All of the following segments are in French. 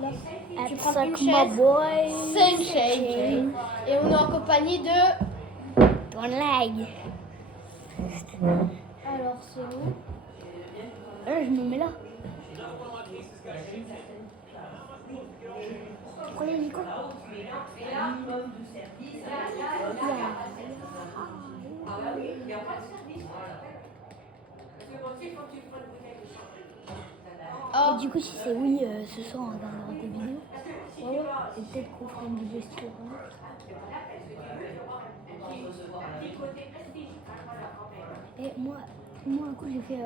Là. Tu At prends suck une my chaise. boy. Sunshine. Et on est en compagnie de... Ton leg. Alors, c'est où? Je me mets là. Prenez l'hélico. Oh, Et du coup, si c'est oui, ce soir on regardera tes vidéos. Ouais, ouais. Et peut-être qu'on fera une vidéo style. Et moi, un coup j'ai fait.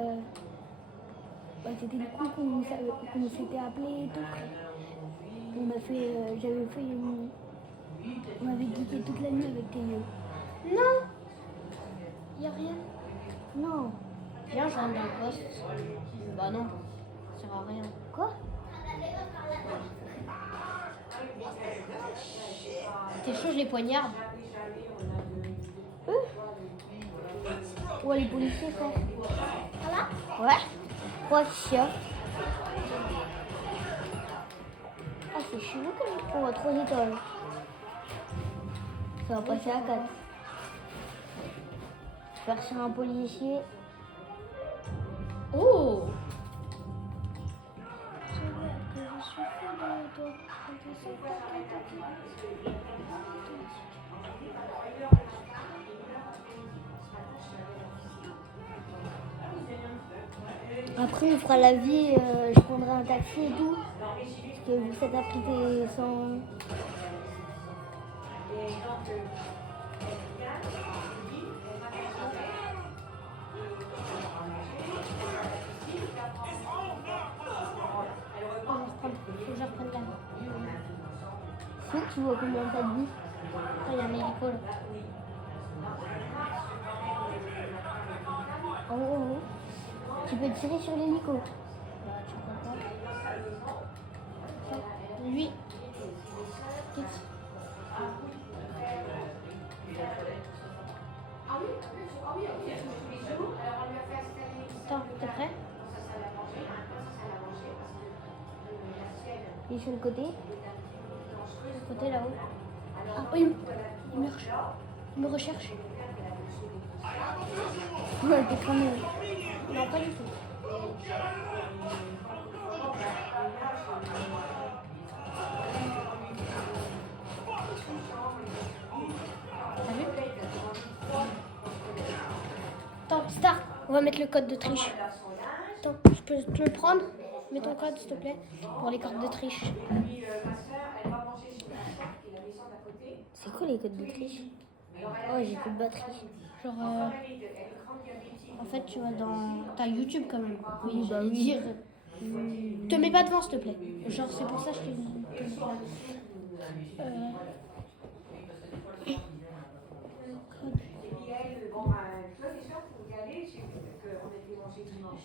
C'était le coup qu'on s'était appelé et tout. On a fait. J'avais fait une. On avait geeké toute la nuit avec tes yeux. non. Y a rien. Non. Viens, je rentre dans le poste. Bah non, ça sert à rien. Quoi? T'es chaud, je les poignarde. Ouais, les policiers, frère. Voilà. Ouais. Quoi, chien? Ah, c'est chelou quand même pour 3 étoiles. Ça va passer à 4. Faire sur un policier. Oh. Après, on fera la vie, je prendrai un taxi et tout. Parce que vous êtes apprêté sans. Faut que je reprenne la main. Faut que tu vois combien t'as de vie. Il y a un hélico là. En haut. Tu peux tirer sur l'hélico. Bah, tu prends pas. Lui. Quitte. Attends, t'es prêt? Il est sur le côté. Côté là-haut. Ah oui, il me recherche. Ouais, t'es cramé. Non, pas du tout. T'as vu? Attends, start. On va mettre le code de triche. Attends, je peux te le prendre? Mets ton code, s'il te plaît, pour les codes de triche. C'est quoi les codes de triche? Oh, j'ai plus de batterie. Genre, en fait, tu vas dans ta YouTube quand même. Oui, bah j'allais oui. dire. Te mets pas devant, s'il te plaît. Genre, c'est pour ça que je t'ai dit.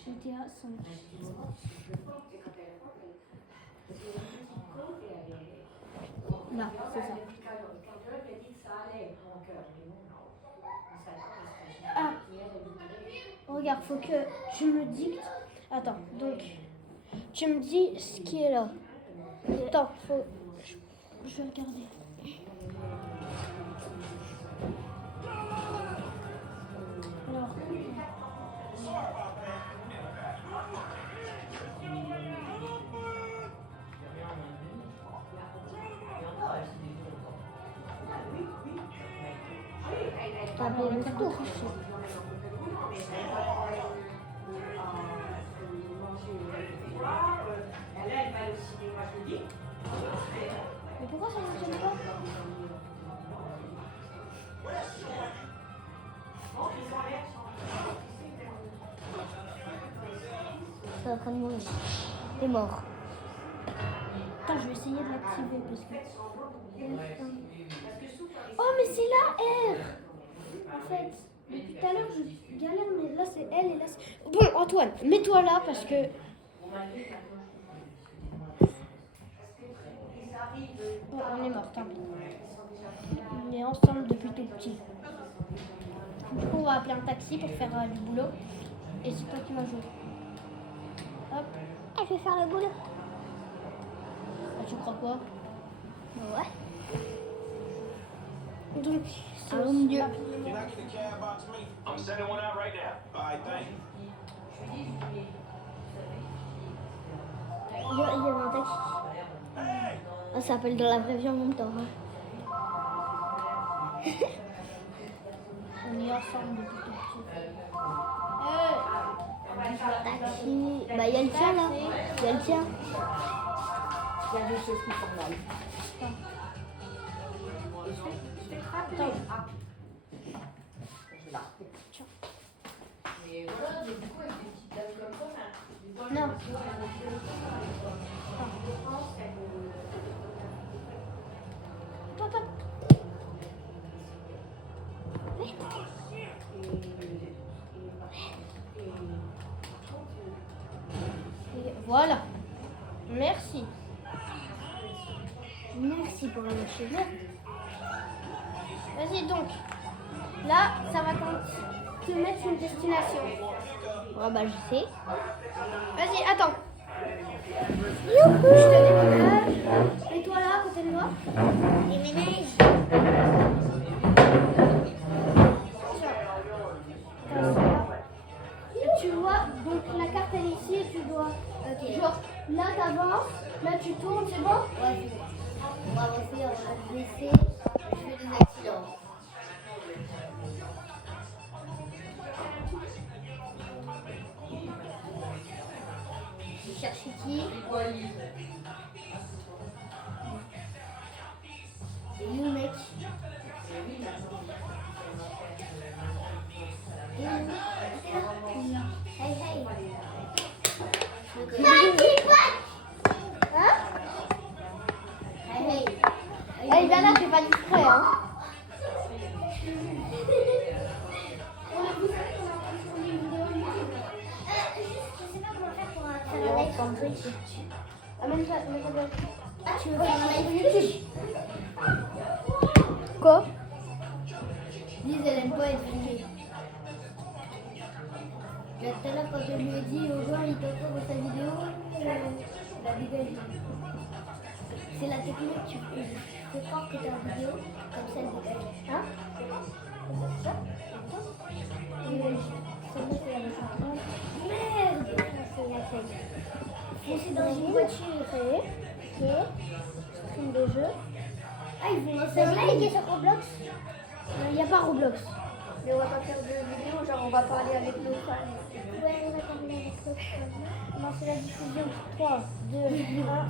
GTA 5. Là, c'est ça. Ah, regarde, faut que tu me dictes. Attends, donc, tu me dis ce qui est là. Attends, faut. Je vais regarder. Alors. T'as appelé le secours. Mais pourquoi ça ne fonctionne pas? T'es en train de mourir. T'es mort. Attends, je vais essayer de l'activer parce que. Oh, mais c'est la R! En fait, depuis tout à l'heure, je galère, mais là c'est L et là c'est. Bon, Antoine, mets-toi là parce que. Bon, on est mort, tant pis. On est ensemble depuis tout petit. Du coup, on va appeler un taxi pour faire du boulot. Et c'est toi qui vas jouer. Hop. Je vais faire le boulot. Bah, crois quoi? Ouais. Donc, Ah mon Dieu. Can I get a cab out to me? I'm sending one out right now. All right, thank you. Il y avait un taxi. Ça s'appelle dans la vraie vie en même temps. Hein. On est ensemble depuis tout petit. Taxi. Bah, il y a le tien là. Il y a le tien. Il y a des choses qui sont mal. Attends. Je la recoupe. Non. Papa. Et voilà. Merci. Merci pour la machine. Vas-y donc. Là, ça va te mettre une destination. Ah bah je sais. Vas-y, attends. Je te déménage. Mets-toi là, à côté de moi. Déménage. Et tu vois, donc la carte elle est ici et tu dois. Genre, là t'avances, là tu tournes, c'est bon? Ouais, c'est bon. On va avancer, on va baisser. Je fais des accidents. Je cherche qui? C'est où, mec? Hey, hey. Hein? Hey, hey. Allez, viens là, t'es pas discret, hein? Amène-toi, Tu veux faire un live Twitch? Quoi? Lise, elle aime pas être filmée. Là, tout à l'heure, quand je lui ai dit aux gens, il t'entend dans sa vidéo, la dégage. C'est la technique, tu fais croire que t'es en vidéo, comme ça, elle dégage. Hein? Merde! Foncer dans une voiture. Stream de jeu. Ah, ils vont lancer un live sur Roblox? Il n'y a pas Roblox. Mais on va pas faire de vidéo, genre on va parler avec nos fans. Ouais, on va parler avec Roblox. Non, c'est la diffusion. 3, 2, 1.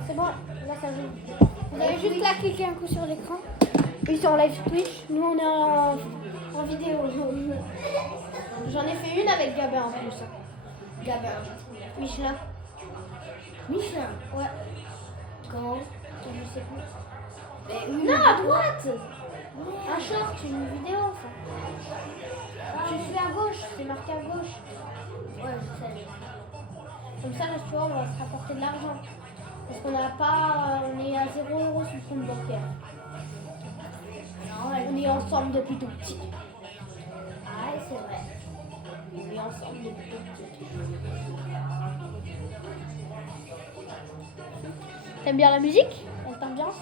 C'est bon, là ça joue. Vous avez juste là cliquer un coup sur l'écran. Ils sont en live Twitch. Nous on est en vidéo. J'en ai fait une avec Gabin en plus. Gabin. Michelin. Michelin. Ouais. Quand? Je sais plus. Mais Non, à droite. Un short, une vidéo enfin. Tu suis à gauche, c'est marqué à gauche. Ouais, je sais. Comme ça, là, tu vois, on va se rapporter de l'argent. Parce qu'on n'a pas. On est à 0 € sur le compte bancaire. Non, On est ensemble depuis tout petit. Ah, c'est vrai. On est ensemble depuis tout petit. T'aimes bien la musique? Elle t'ambiance?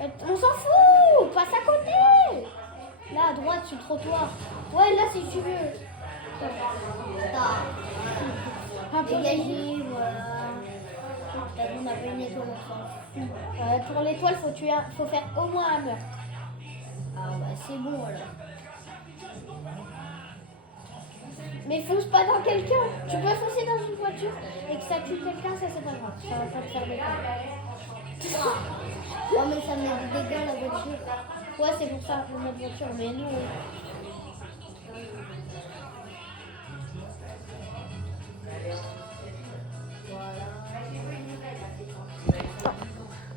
On s'en fout! Passe à côté! Là, à droite, sur le trottoir. Ouais, là, si tu veux. Un peu Dégagez, voilà. T'as vu, on a pas une étoile ensemble. pour l'étoile, faut faire au moins un meurtre. Ah, bah, c'est bon alors. Mais fonce pas dans quelqu'un. Tu peux foncer dans une voiture et que ça tue quelqu'un, ça c'est pas grave. Ça va pas te faire des cas. Oh, mais ça met des dégâts la voiture. Ouais, c'est pour ça, pour notre voiture. Mais nous,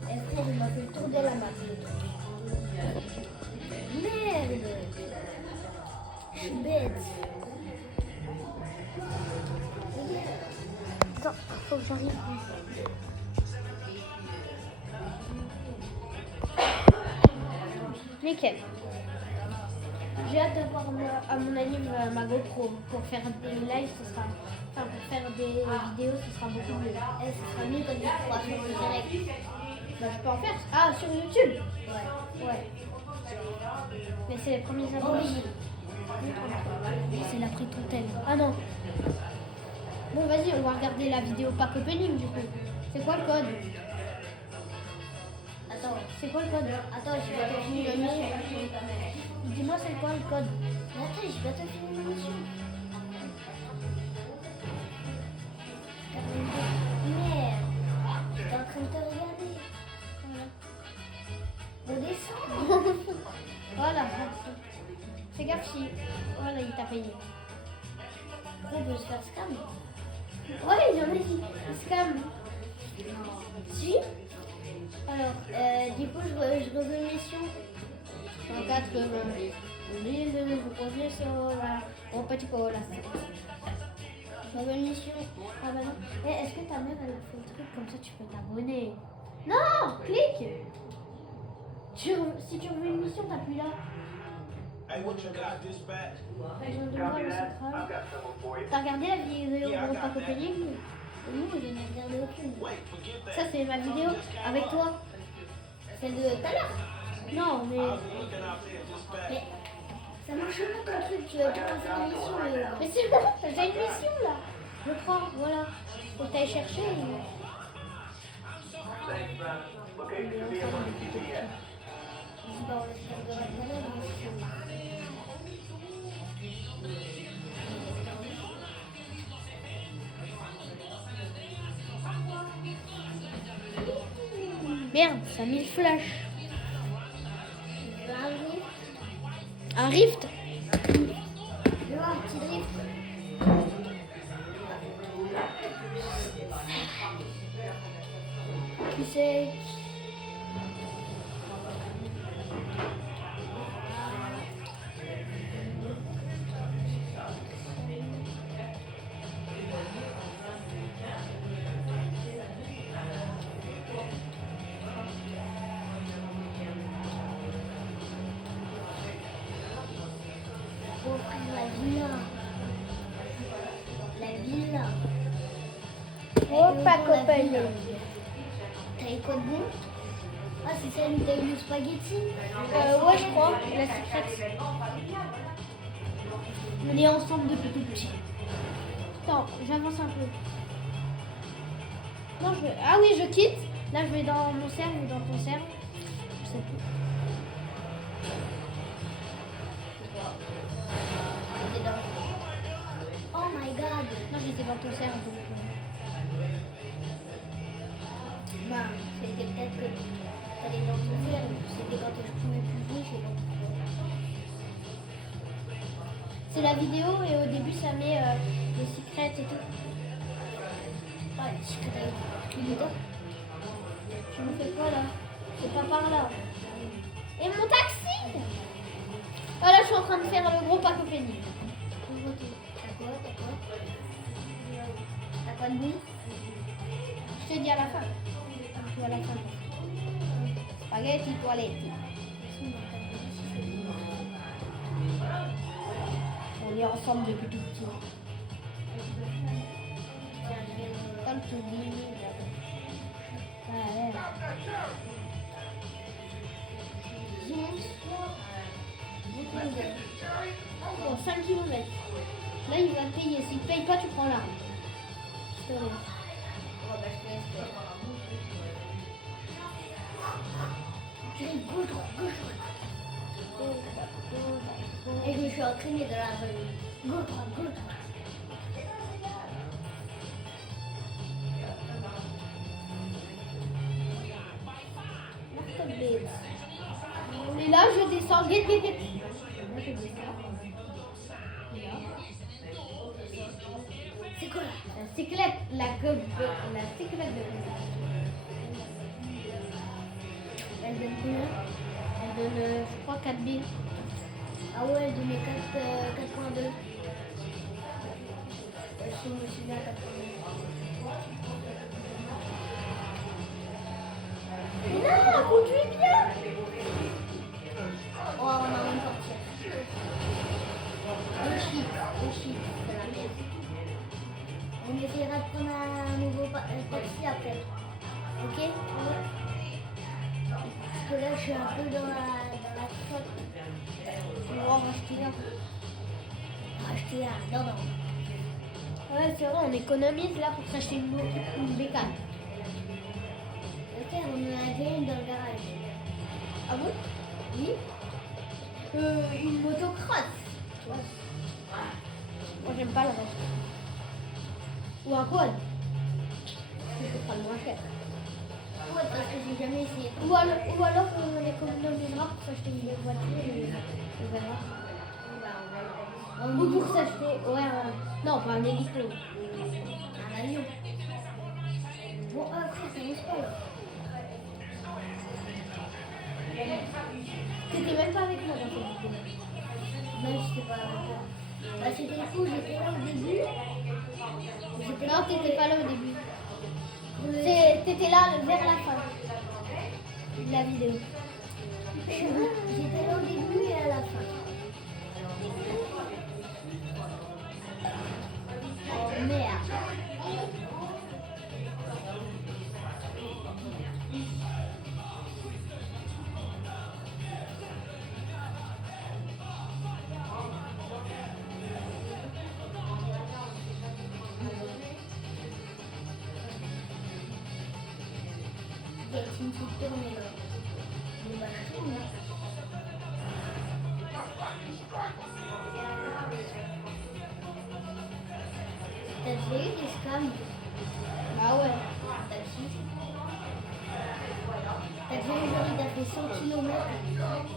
Est-ce qu'on m'a fait le tour de la map? Merde! Je suis bête. attends, faut que j'arrive. Nickel. J'ai hâte d'avoir à mon anniv ma GoPro pour faire des lives, pour faire des vidéos, ce sera beaucoup mieux. Ce sera mieux quand tu pourras faire le direct. Bah, je peux en faire. Ah, sur YouTube. Ouais. Ouais. Mais c'est les premiers abonnés. C'est la pris tout elle. Ah non. Bon, vas-y, on va regarder la vidéo pack opening du coup. C'est quoi le code? Attends, C'est quoi le code? attends, j'ai bientôt fini la mission. Dis-moi, c'est quoi le code? Mais attends, j'ai bientôt fini la mission. Merde, j'étais en train de te regarder. On descend. Voilà. Fais gaffe si. Voilà, il t'a payé. On peut se faire scam. Ouais, il y en a qui scam. Si. Alors, du coup, je reviens une mission. 180. L'île de revenir sur la... Au petit cola. Je reviens une mission. Ah bah non. Eh, est-ce que ta mère, elle a fait le truc comme ça, tu peux t'abonner? Non, clique. Si tu reviens une mission, t'appuies là. Hey, what you got, dispatch? Je viens de voir le central. T'as regardé la vidéo de Paco Pelling? Non, je n'ai regardé aucune. Wait, forget that. Ça, c'est ma vidéo avec toi. Celle de tout à l'heure. Non, mais... I was looking out there, dispatch. Mais ça marche pas ton truc, tu as fait une mission. Mais c'est bon, j'ai une mission là. Je prends, voilà. Faut que t'ailles chercher. Merde, ça a mis le flash. Un rift? Je vois un petit drift. Qui c'est? Pour offrir la villa. La villa. Oh, Paco Pelling. T'as eu quoi de bon? Ah, c'est celle où t'as eu le spaghetti? Ouais, je crois. La secrète. On est ensemble depuis tout petit. Attends, j'avance un peu. Non, ah oui, je quitte. Là, je vais dans mon cercle ou dans ton cercle. Je sais plus. J'étais dans... Oh my god! Non, j'étais dans ton cercle. Donc, Bah, c'était peut-être que t'allais dans ton verre, c'était quand je pouvais plus jouer chez toi. c'est la vidéo et au début, ça met les secrets et tout. Ah, les secrets. Tu me fais quoi là? C'est pas par là. Et mon taxi! Ah là, je suis en train de faire le gros Paco Pelling. T'as quoi? T'as quoi de bon? Je te dis à la fin. Je dis à la fin. Spaghetti toiletti. On est ensemble depuis tout petit. Comme tu dis. Ouais. Bon, 5 km. Là, il va te payer. S'il ne paye pas, tu prends l'arme. Je te laisse. Et je me suis entraînée dans la rue. Gauche, droite, gauche, droite. On est là, je descends. Guette, guette, guette. Moi, je descends. C'est quoi là? La cyclette, la cyclette de elle donne combien? Elle donne, je crois, 4 billes. Ah ouais, elle donnait 4.2. Je me suis bien à 4.2. Mais non, conduis bien! Oh, on a même sorti. Le shit, c'est la merde. On essaiera de prendre un nouveau taxi après. Ok? que là, je suis un peu dans la faute. On va en racheter un. Racheter un. Non, non. Ouais, c'est vrai, on économise là pour s'acheter une bécane. Ok, on en a déjà une dans le garage. Ah bon? Oui. Une motocross. Moi, j'aime pas le reste. Ou un quad. Je peux prendre moins cher. Ouais, parce que j'ai jamais essayé. Ou alors on économisera pour s'acheter une belle voiture et on verra. Ou pour s'acheter, ouais, non, pas un hélico. Un avion. Bon, après, ça ne pas là. T'étais même pas avec moi dans cette vidéo. Non, je sais pas. Bah, c'était cool, j'étais là au début. Non, t'étais pas là au début. T'étais là vers la fin de la vidéo. J'étais là au début et à la fin. Oh merde. Il y a une petite tournée là. On va la tourner. T'as déjà eu des scams? Ah ouais. T'as déjà eu genre il t'a fait 100 km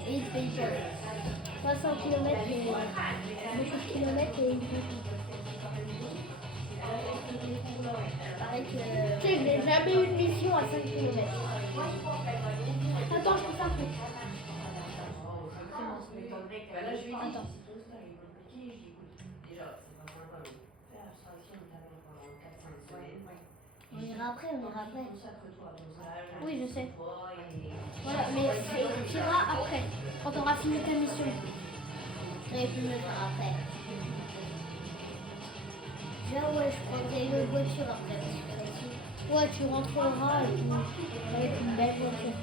et il te paye pas. Pas 100 km mais beaucoup de kilomètres et il te paye pas. Pareil que... Tu sais, j'ai jamais eu de mission à 5 km. Attends, je peux faire un truc. Attends. On ira après, on ira après. Oui, je sais. Voilà, mais tu iras après, quand on aura fini ta mission. J'aurais pu me le faire après. Genre ouais, je prendrai une autre voiture après. Parce que Ouais, tu rentreras et avec une belle voiture.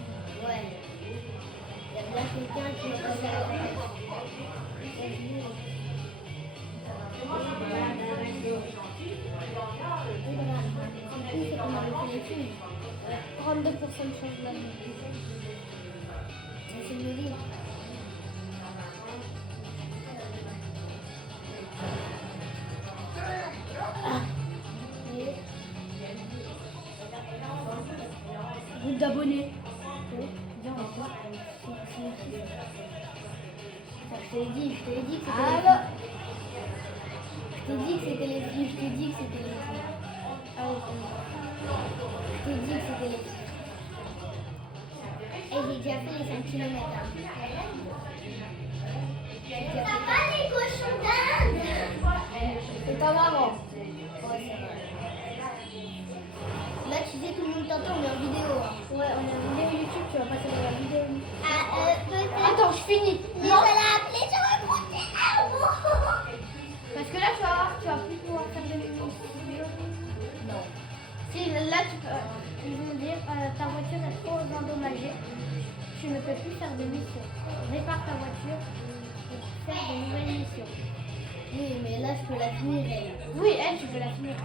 ouais. Il y a bien quelqu'un qui est passé à la tête. C'est comme avec les films. 32% de chance de la vie. C'est le livre. Groupe d'abonnés. Viens, on va voir. Je te l'ai dit que c'était Ah les bah. Je t'ai dit que c'était les filles, je t'ai dit que c'était les filles. Ah oui, Je t'ai dit que c'était les filles. Et j'ai déjà fait les 5 km. Papa, les cochons d'Inde. c'est pas marrant. Ouais, c'est vrai. Là, tu sais, tout le monde t'entend, on est en vidéo. Hein. Ouais, on a une vidéo YouTube, tu vas passer dans la vidéo. Peut-être. Attends, je finis. Mais Non, ça l'a appelé sur un gros téléphone. parce que là, tu vas voir, tu vas plus pouvoir faire de vidéos. Non. Si là, ils vont dire ta voiture est trop endommagée, tu ne peux plus faire de mission. Répare ta voiture pour faire de nouvelles missions. Oui, mais là, je peux la finir. Elle. Oui, elle, tu peux la finir.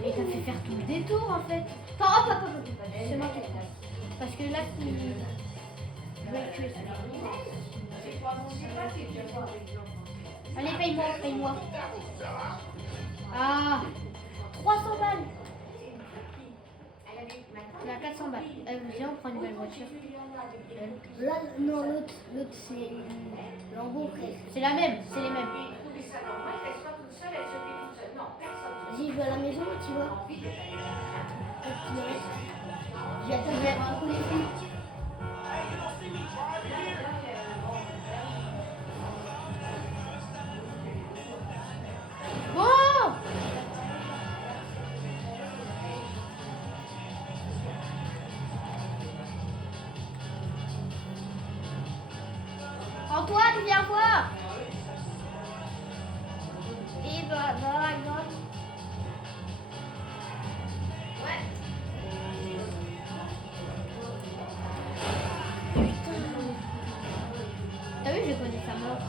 Mais t'as fait faire tout le détour en fait. Enfin, hop. C'est moi qui l'ai fait. Parce que là, tu... Je vais le tuer celui-là. Allez, paye-moi. Ah, 300 balles. Il a 400 balles. Viens, on prend une belle voiture. Là, non, l'autre, c'est Lambo, frère. C'est la même, c'est les mêmes. Vas-y, je vais à la maison, tu vois. J'attends un coup les filles. Bon, en Antoine, viens voir. Et bah, grave. Ouais. T'as vu, je connais sa mort.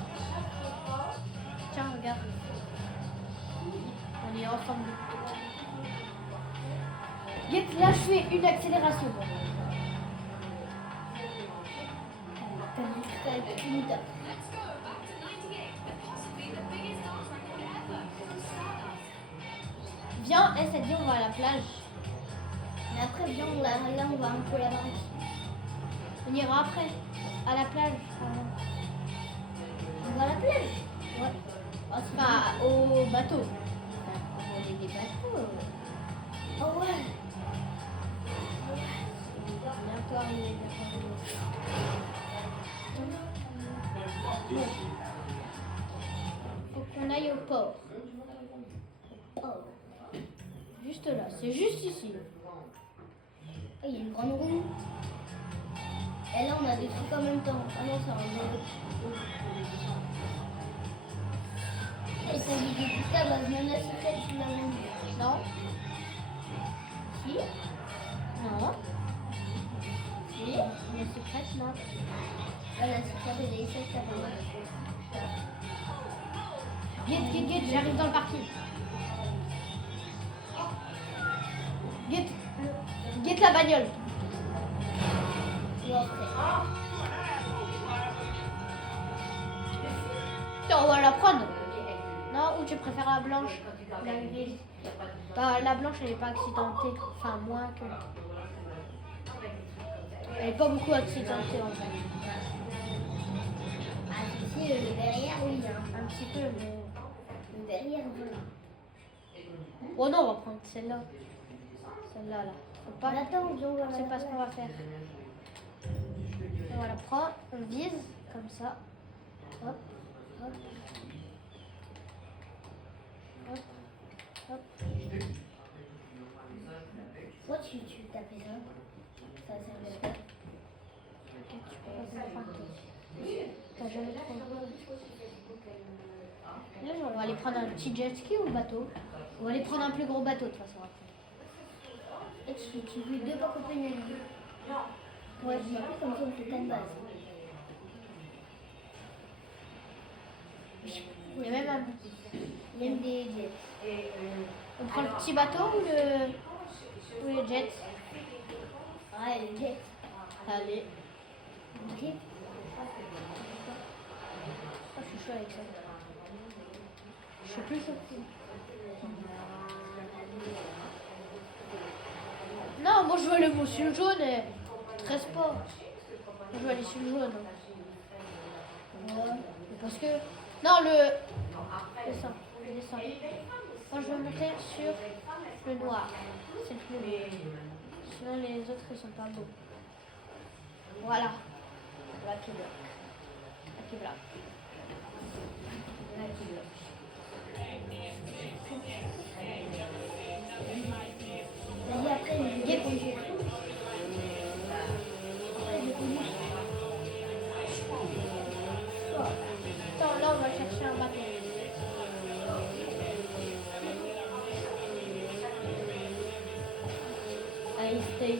Tiens, regarde. On est ensemble. Guette, là, je fais une accélération. Viens, elle s'est dit on va à la plage. Mais après, viens, là, on va un peu là-bas. On ira après, à la plage. On va à la plage. Ouais. Ah, c'est Enfin, au bateau. On est des bateaux. Oh ouais. Bientôt arrivé. Faut qu'on aille au port. Oh. Juste là, c'est juste ici. Ah, il y a une grande roue. Et là, on a des trucs en même temps. Ah non, c'est un vélo. Et t'as dit que tout ça, bah, même la secrète, tu l'as même. Non? Si. Non. Si, la secrète, non. Ah, la secrète, elle est ici, ça va. Guette, j'arrive dans le parking. Guette la bagnole. Tu vas après. Tiens, on va la prendre. Non, ou tu préfères la blanche? La grise. Bah, la blanche, elle n'est pas accidentée. Enfin, moins que... Elle n'est pas beaucoup accidentée, en fait. Ah, si, le derrière, oui. Hein. Un petit peu, mais... Le derrière, voilà. Oh non, on va prendre celle-là. Celle-là, là. Faut pas... Mais attends, on va C'est pas ce qu'on va faire. On va la prendre, on vise, comme ça. Hop, hop. Hop, hop. Pourquoi tu tapais ça? Ça servait à quoi? Ok, tu peux pas comprendre. T'as jamais trop. Là, on va aller prendre un petit jet ski ou bateau. On va aller prendre un plus gros bateau de toute façon. Et tu veux deux pas compagnie? Ouais, je m'appelle comme ça, on fait comme base. Il y a même un... Il y a des jets. On prend le petit bateau ou le jet? Ouais, les jets. Allez. Ok. Oh, je suis chaud avec ça. Je suis plus chaud. Non, moi je veux le mot sur le jaune et très sport. Je veux aller sur le jaune. Ouais. Parce que... Non, le... Descends, descends. Moi je veux monter sur le noir. C'est le plus beau. Sinon les autres ils sont pas beaux. Voilà. Lucky Block. Lucky Block. Lucky Block. Vas-y, après, je vais conduire. Attends, là on va chercher un bateau. I stay.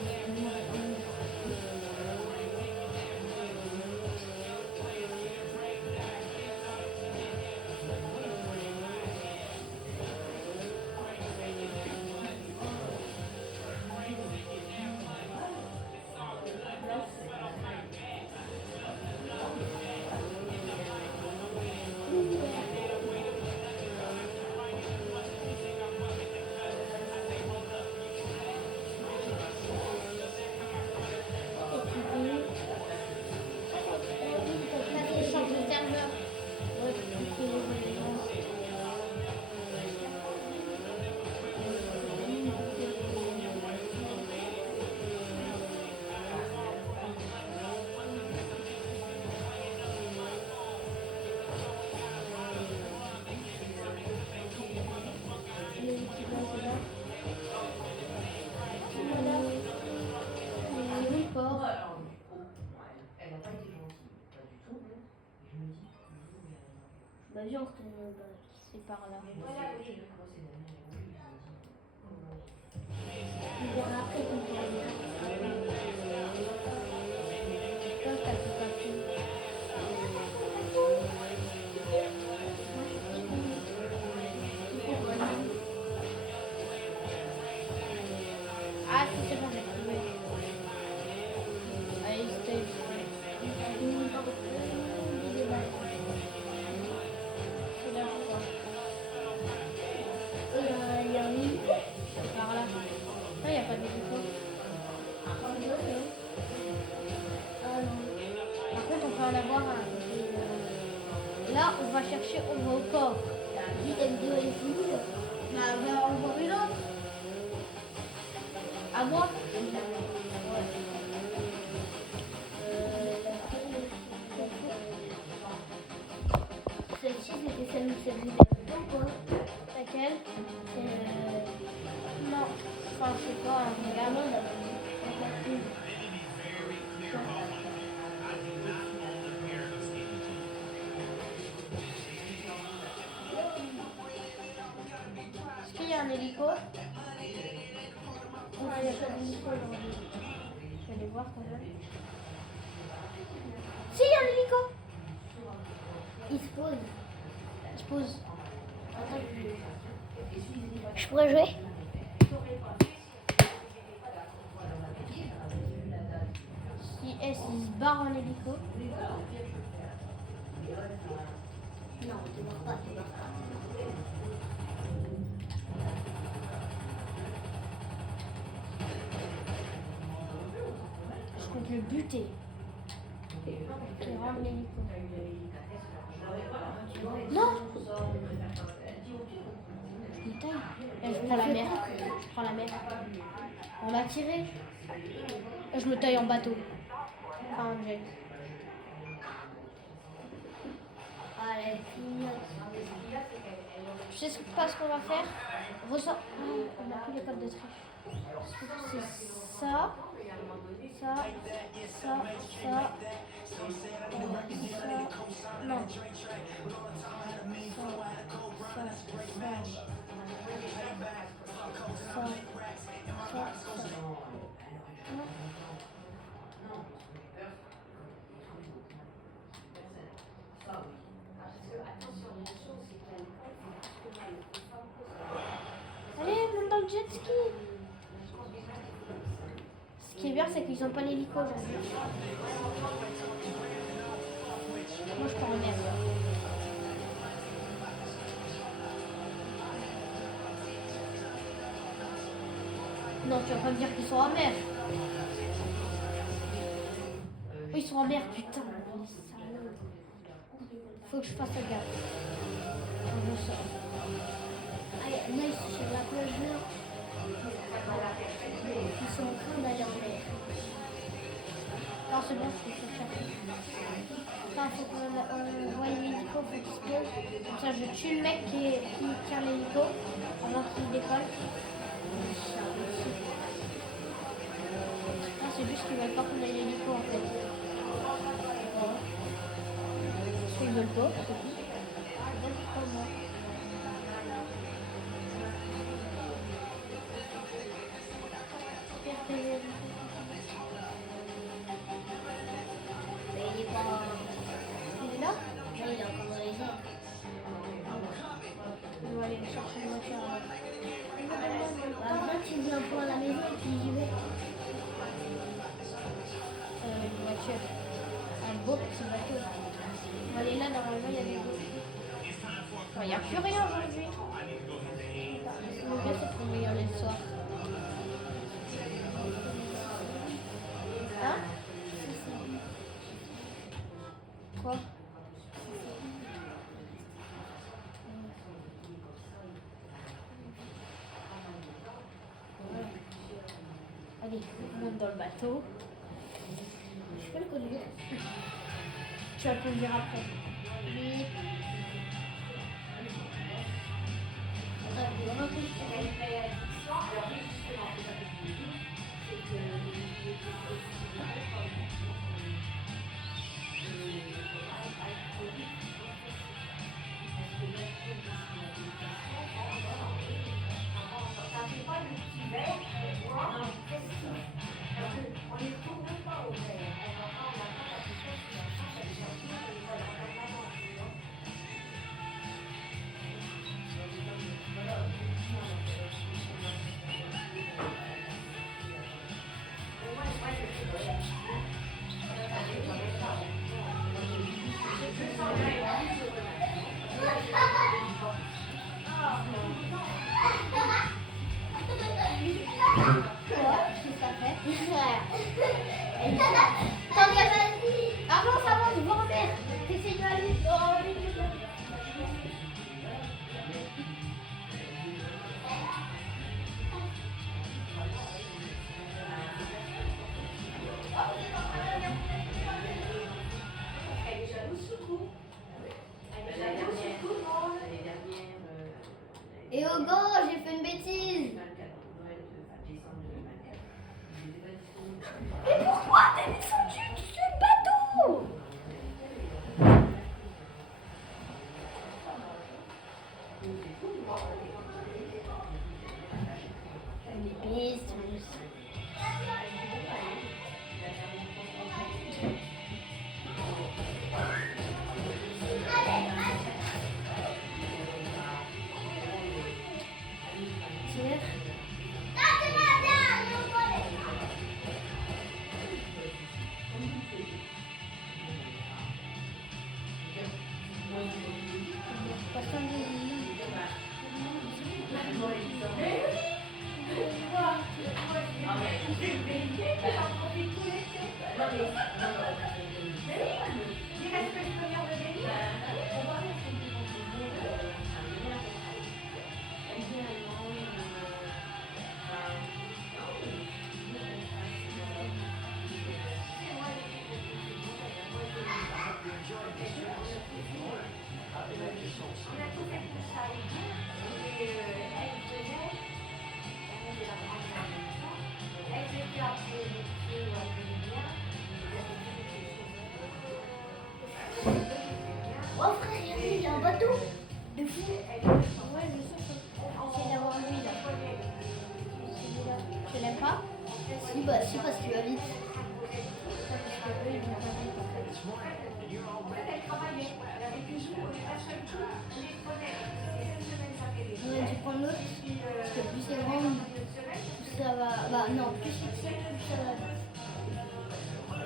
Bah viens, on retourne là-bas. C'est par là. On verra après quand on va venir. Toi, t'as tout compris. Ah, si, c'est bon, j'ai trouvé. Allez, stage. C'est là, je crois. Il y a un hélico. C'est par là. Non, il n'y a pas d'hélico. Ah non. Par contre, on peut en avoir un. Là, on va chercher, on va au port. Dis, ta vidéo elle est finie là. Bah, on va en voir une autre. À moi. Celle-ci c'était celle où c'est arrivé dedans quoi. Laquelle C'est Non. Enfin, je sais pas, regarde. non, là. Est-ce qu'il y a un hélico? Non, il n'y a pas d'hélico aujourd'hui. Je vais aller voir quand même. Si, il y a un hélico. Il se pose. Je pose. Attends, Je pourrais jouer? Si S il se barre en hélico. non, tu ne pas, tu ne pas. Je compte le buter. Et rendre l'hélico. Non! Je me taille. Et je prends la mer. Je prends la mer. On l'a tiré. Et je me taille en bateau. Enfin, en jet. Allez, clignote. Tu sais pas ce qu'on va faire? Ressort. Ah, on a plus les codes de triche. C'est ça. Ça. Ça. Ça. Non. Allez, monte dans le jet ski. Ce qui est bien, c'est qu'ils n'ont pas l'hélico aujourd'hui. Moi, je pars en mer. Non, tu vas pas me dire qu'ils sont en mer. Ils sont en mer, putain. Faut que je fasse gaffe. Quand je sors. Allez, moi je suis sur la plage là. Ils sont en train d'aller en mer. Non, c'est bon, je peux chercher. Enfin, faut qu'on voie l'hélico, faut qu'il se pose. Comme ça, je tue le mec qui tient l'hélico avant qu'il décolle. Non, c'est juste qu'ils veulent pas qu'on aille l'hélico en fait. Parce qu'ils veulent pas, c'est tout. C'est bon, c'est pas moi. Mais il est pas. Il est là? Non, il est encore dans les airs. On va aller chercher une voiture. Bah, viens, tu viens pour la maison et puis j'y vais. Une voiture. Un beau petit bateau. On va aller là, normalement, il y a des beaux. Il n'y a plus rien aujourd'hui. Le mieux, c'est qu'on va y aller le soir. Hein? Quoi? Allez, on monte dans le bateau. Je peux le conduire. Tu vas le conduire après. Oui. Attends, je vais raconter. Et oh go, j'ai fait une bêtise. Mais pourquoi t'es descendu sur le bateau? Oh frère, il y a un bateau de fou. Ouais, je sais. J'essaie d'avoir lui là. Celui-là. Tu l'aimes pas? Si, parce qu'il va vite. Parce que eux, ils vont pas vite en fait. Ouais, tu prends l'autre, parce que plus c'est grand, plus ça va. Bah non, plus c'est petit, plus ça va vite.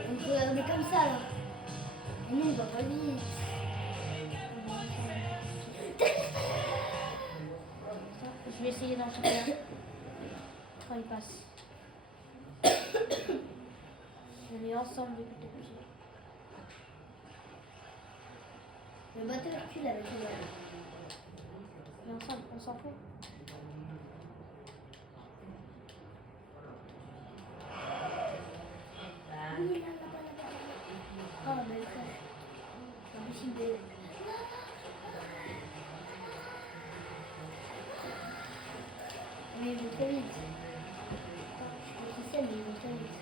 Donc regardez comme ça là. Et nous on va pas vite. Je vais essayer d'en sortir un. Quand il passe. On est ensemble depuis tout petit. Le bateau recule avec le bateau. On est ensemble, on s'en fout. Oui, là-bas. Oh, mais frère. C'est impossible de. Mais il vont très vite. Je sais, mais ils vont très vite.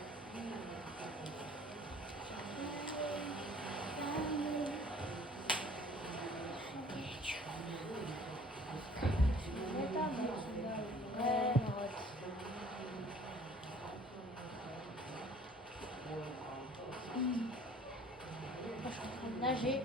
Moi, je suis en train de nager.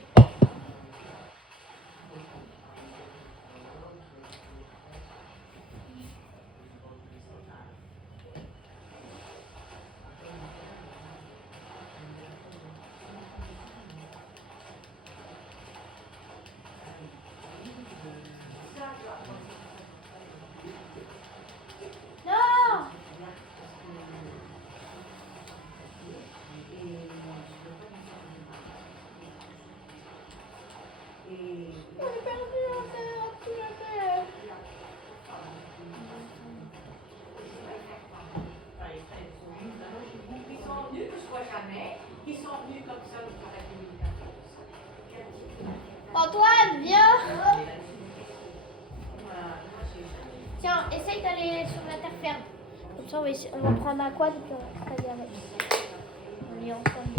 Non! On est perdu en terre, sous la terre. Ils sont venus, que je vois jamais. Ils sont venus comme ça pour faire la communication. Antoine, viens! Voilà, moi j'ai jamais. Tiens, essaye d'aller sur la terre ferme. Comme ça, on va prendre un quad et puis on va travailler avec. On est ensemble.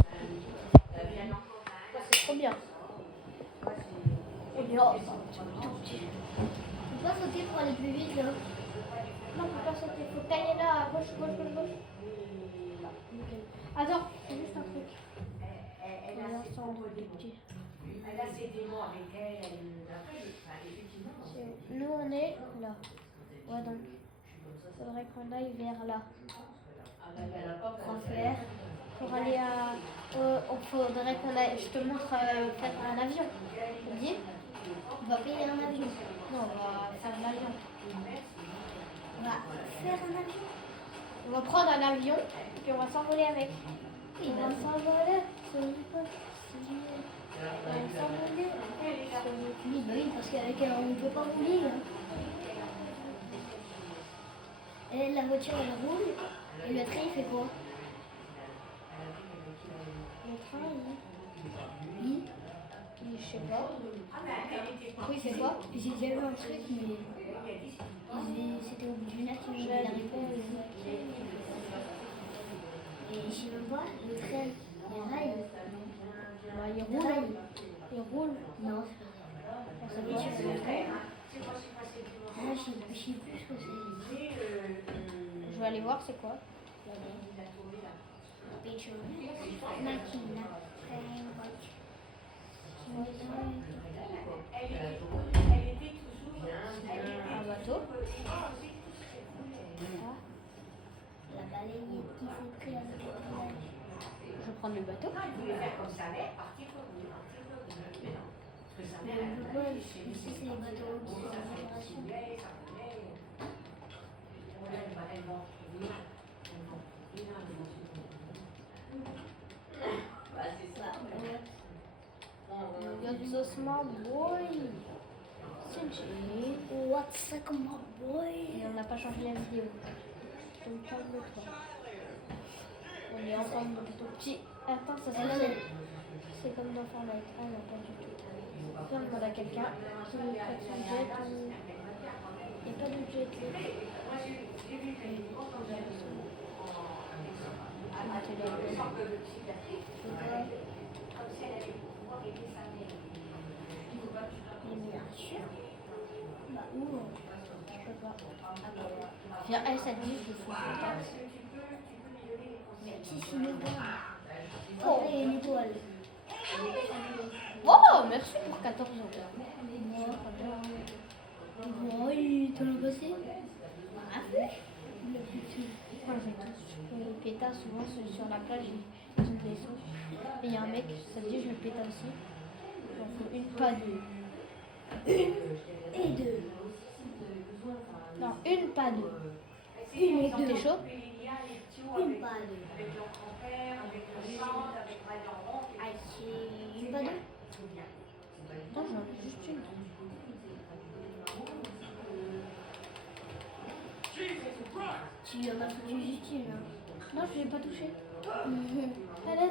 Ça, c'est trop bien. On est ensemble. On peut pas sauter pour aller plus vite là. Non, on peut pas sauter. Faut tailler là, à gauche, gauche, gauche, gauche. Nickel. Attends, c'est juste un truc. On est ensemble, les petits. Elle a ses démons avec elle, effectivement. Nous, on est là. Ouais, donc. Faudrait qu'on aille vers là. Pour faire. Pour aller à. Faudrait qu'on aille. Je te montre faire un avion. Tu dis? On va payer un avion. Non, on va faire l'avion. On va faire un avion. On va prendre un avion, puis on va s'envoler avec. Il va s'envoler. On va s'envoler. Oui, bah oui, parce qu'avec on ne peut pas rouler. Hein. Et la voiture elle roule. Et le train il fait quoi? Le train, Il il D'accord. Oui, c'est quoi? J'ai déjà vu un truc, mais c'était au bout d'une heure qu'ils m'avaient la réponse. Et je sais même pas, le train, les rails. Bah, il roule. Il roule. Non, C'est c'est quoi? pas moi, je sais plus ce que c'est. Je vais aller voir c'est quoi. Picture. Machina. Framework. Un bateau. La balayette qui s'est prise avec le village. Je vais prendre le bateau. Mais pourquoi ici c'est les bateaux qui sont en génération? What's a small boy? What's up, my boy? Et on n'a pas changé la vidéo. Donc calme-toi. On est ensemble dans le petit. Attends, ça c'est comme dans Fortnite. Ah non, pas du tout. On demande à quelqu'un qui nous prête son jet ou. Il n'y a pas de jet là. Les miniatures? Bah où? Je peux pas. Viens, elle, ça dit, je le fous en taxe. Mais si c'est une étoile. Oh, il y a une étoile. Oh, merci pour 14 euros. Bon, il t'en a passé? Ah, Moi, je vais tous le péta souvent sur la plage, ils ont des sons. Et il y a un mec, ça dit, je le péta aussi. J'en faut une, pas deux. Une et deux. Non, une, pas deux. Une et Non, deux. t'es chaud? Une pas deux. Ah, c'est une pas deux? Non, j'en veux juste une. Tu en as foutu juste une. Hein. Non, je l'ai pas touché. Allez,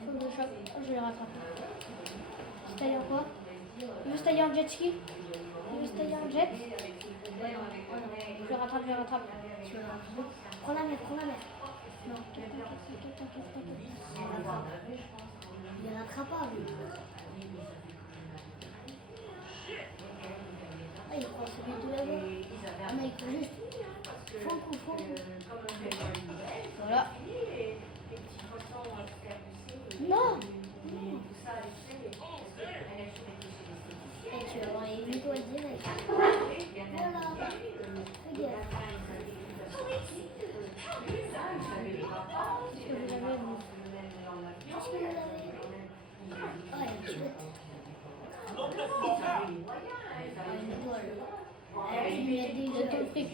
faut que je chope. Oh, je vais le rattraper. C'est taillé en quoi? Il veut se tailler en jet ski? Il veut se tailler en jet? Je le rattrape, je le rattrape. Tu vas prends la mer, prends la mer. Non, t'inquiète. Il est rattrapable. Ah, il prend celui de là-bas. Ah, mais il faut juste. Faut un coup. Voilà. Non! Et tu vas avoir une étoile directe. Voilà. Fais gaffe. Qu'est-ce que vous avez, vous? Qu'est-ce que vous avez? Oh, elle est chouette. Ah, une étoile. Elle a De ton fric.